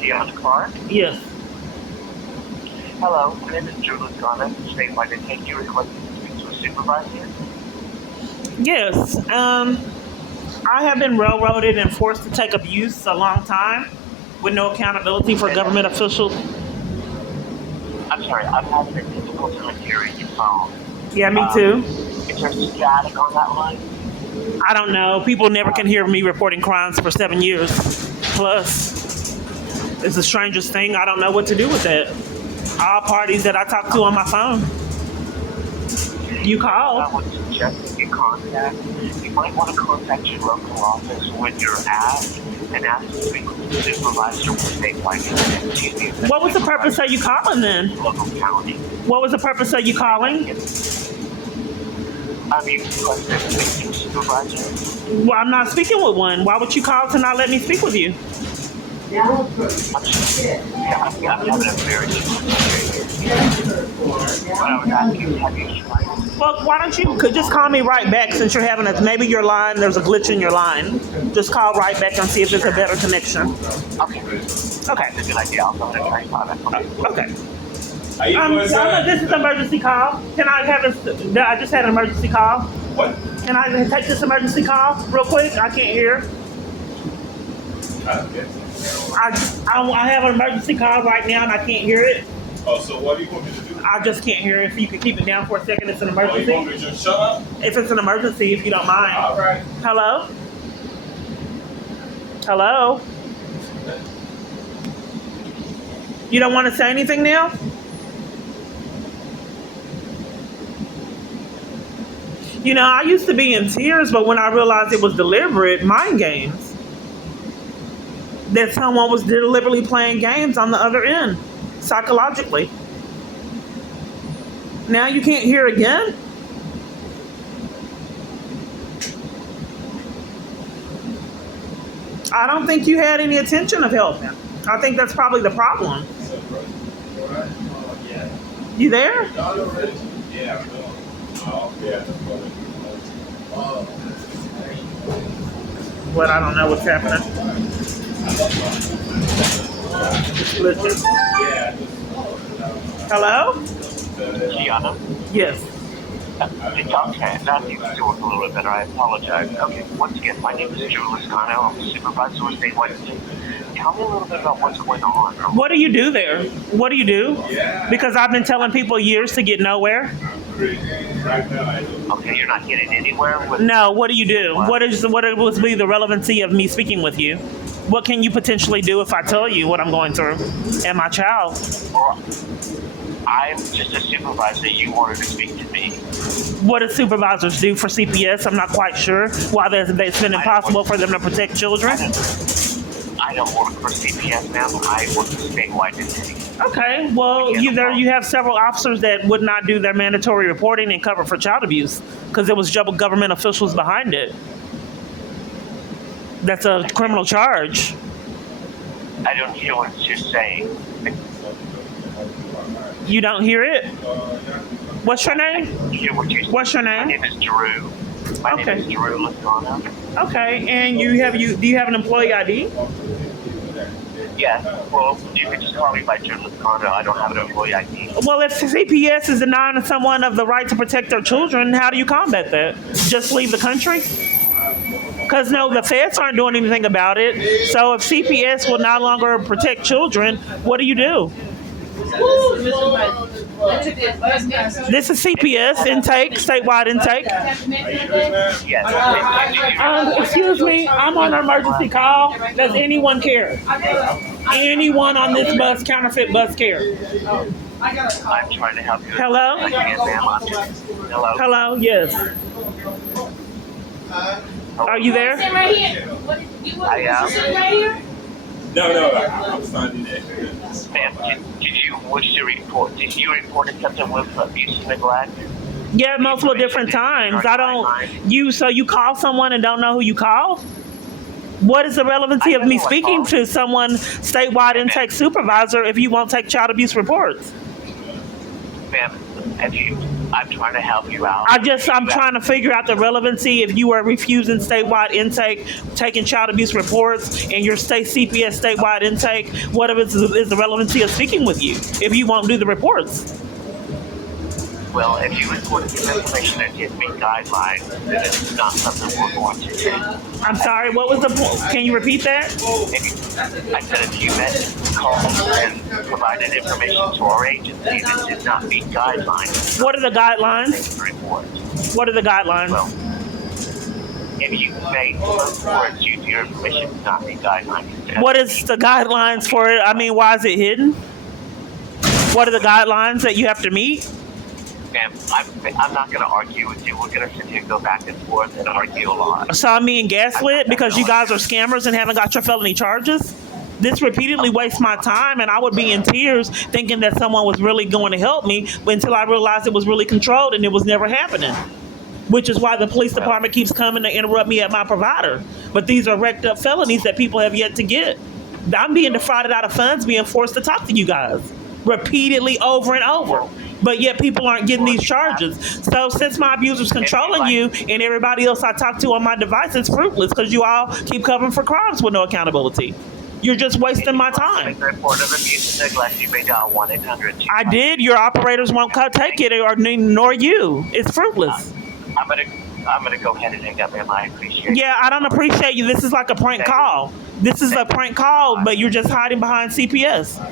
Gianna Clark. Yes. Hello, my name is Drew Lascana, statewide detective. You requested to speak to a supervisor? Yes. I have been railroaded and forced to take abuse a long time with no accountability for government officials. I'm sorry, I'm having a difficult time hearing your phone. Yeah, me too. Is there static on that line? I don't know. People never can hear me reporting crimes for 7 years plus. It's the strangest thing. I don't know what to do with that. All parties that I talk to on my phone. You call. I would suggest that you contact. You might want to contact your local office when you're at and ask to speak with the supervisor with statewide. What was the purpose of you calling then? Local county. What was the purpose of you calling? You requested to speak to a supervisor? Well, I'm not speaking with one. Why would you call to not let me speak with you? I'm having a very difficult time. What I was asking, have you tried? Well, why don't you could just call me right back since you're having a maybe your line there's a glitch in your line. Just call right back and see if it's a better connection. Okay. Okay. That's a good idea. I'll go ahead and try and call that. Okay. This is an emergency call. Can I have a? I just had an emergency call. What? Can I take this emergency call real quick? I can't hear. I have an emergency call right now and I can't hear it. Oh, so what do you want me to do? I just can't hear it. If you could keep it down for a second, it's an Oh, emergency. you want me to just shut up? If it's an emergency, if you don't mind. All right. Hello? Hello? You don't want to say anything now? You know, I used to be in tears, but when I realized it was deliberate mind games, that someone was deliberately playing games on the other end, psychologically. Now you can't hear again? I don't think you had any intention of helping. I think that's probably the problem. You there? Yeah. Oh, yeah. What? I don't know what's happening. Listen. Hello? Gianna? Yes. Okay, that needs to work a little bit better. I apologize. Okay, once again, my name is Drew Lascano. I'm the supervisor with statewide. Tell me a little bit about what's going on. What do you do there? What do you do? Because I've been telling people years to get nowhere. Okay, you're not getting anywhere with. No, what do you do? What would be the relevancy of me speaking with you? What can you potentially do if I tell you what I'm going through and my child? Well, I'm just a supervisor. You wanted to speak to me. What do supervisors do for CPS? I'm not quite sure why it's been impossible for them to protect children. I don't work for CPS, ma'am. I work for statewide detective. Okay, well, you have several officers that would not do their mandatory reporting and cover for child abuse because there was government officials behind it. That's a criminal charge. I don't hear what you're saying. You don't hear it? What's your name? What's your My name? name is Drew. My name is Drew Lascana. Okay, and do you have an employee ID? Yes. Well, you can just call me by Drew Lascana. I don't have an employee ID. Well, if CPS is denying someone of the right to protect their children, how do you combat that? Just leave the country? Because no, the feds aren't doing anything about it. So if CPS will no longer protect children, what do you do? This is CPS intake, statewide intake. Yes. Excuse me, I'm on an emergency call. Does anyone care? Anyone on this bus, counterfeit bus, care? I'm trying to help you. Hello? I can't, ma'am. Hello? Hello, yes. Are you there? I am. No, I'm finding that. Ma'am, did you wish to report? Did you report something with abuse and neglect? Yeah, multiple different times. So you call someone and don't know who you call? What is the relevancy of me speaking to someone statewide intake supervisor if you won't take child abuse reports? Ma'am, have you I'm trying to help you out. I'm trying to figure out the relevancy if you are refusing statewide intake, taking child abuse reports, and your state CPS statewide intake. What is the relevancy of speaking with you if you won't do the reports? Well, if you report this information and give me guidelines, then it's not something we're going to do. I'm sorry. What was the point? Can you repeat that? I said if you met, called, and provided information to our agency that did not meet guidelines. What are the guidelines? Take the report. What are the guidelines? Well, if you made reports, your information did not meet guidelines. What is the guidelines for it? I mean, why is it hidden? What are the guidelines that you have to meet? Ma'am, I'm not going to argue with you. We're going to sit here and go back and forth and argue a lot. So I'm being gaslit because you guys are scammers and haven't got your felony charges? This repeatedly wastes my time, and I would be in tears thinking that someone was really going to help me until I realized it was really controlled and it was never happening. Which is why the police department keeps coming to interrupt me at my provider. But these are wrecked up felonies that people have yet to get. I'm being defrauded out of funds, being forced to talk to you guys repeatedly over and over. But yet people aren't getting these charges. So since my abuser's controlling you and everybody else I talk to on my device, it's fruitless because you all keep covering for crimes with no accountability. You're just wasting my time. Make a report of abuse and neglect, you may dial 1-800. I did. Your operators won't take it, or nor you. It's fruitless. I'm gonna go ahead and hang up, ma'am. I appreciate it. Yeah, I don't appreciate you. This is like a prank call. This is a prank call, but you're just hiding behind CPS.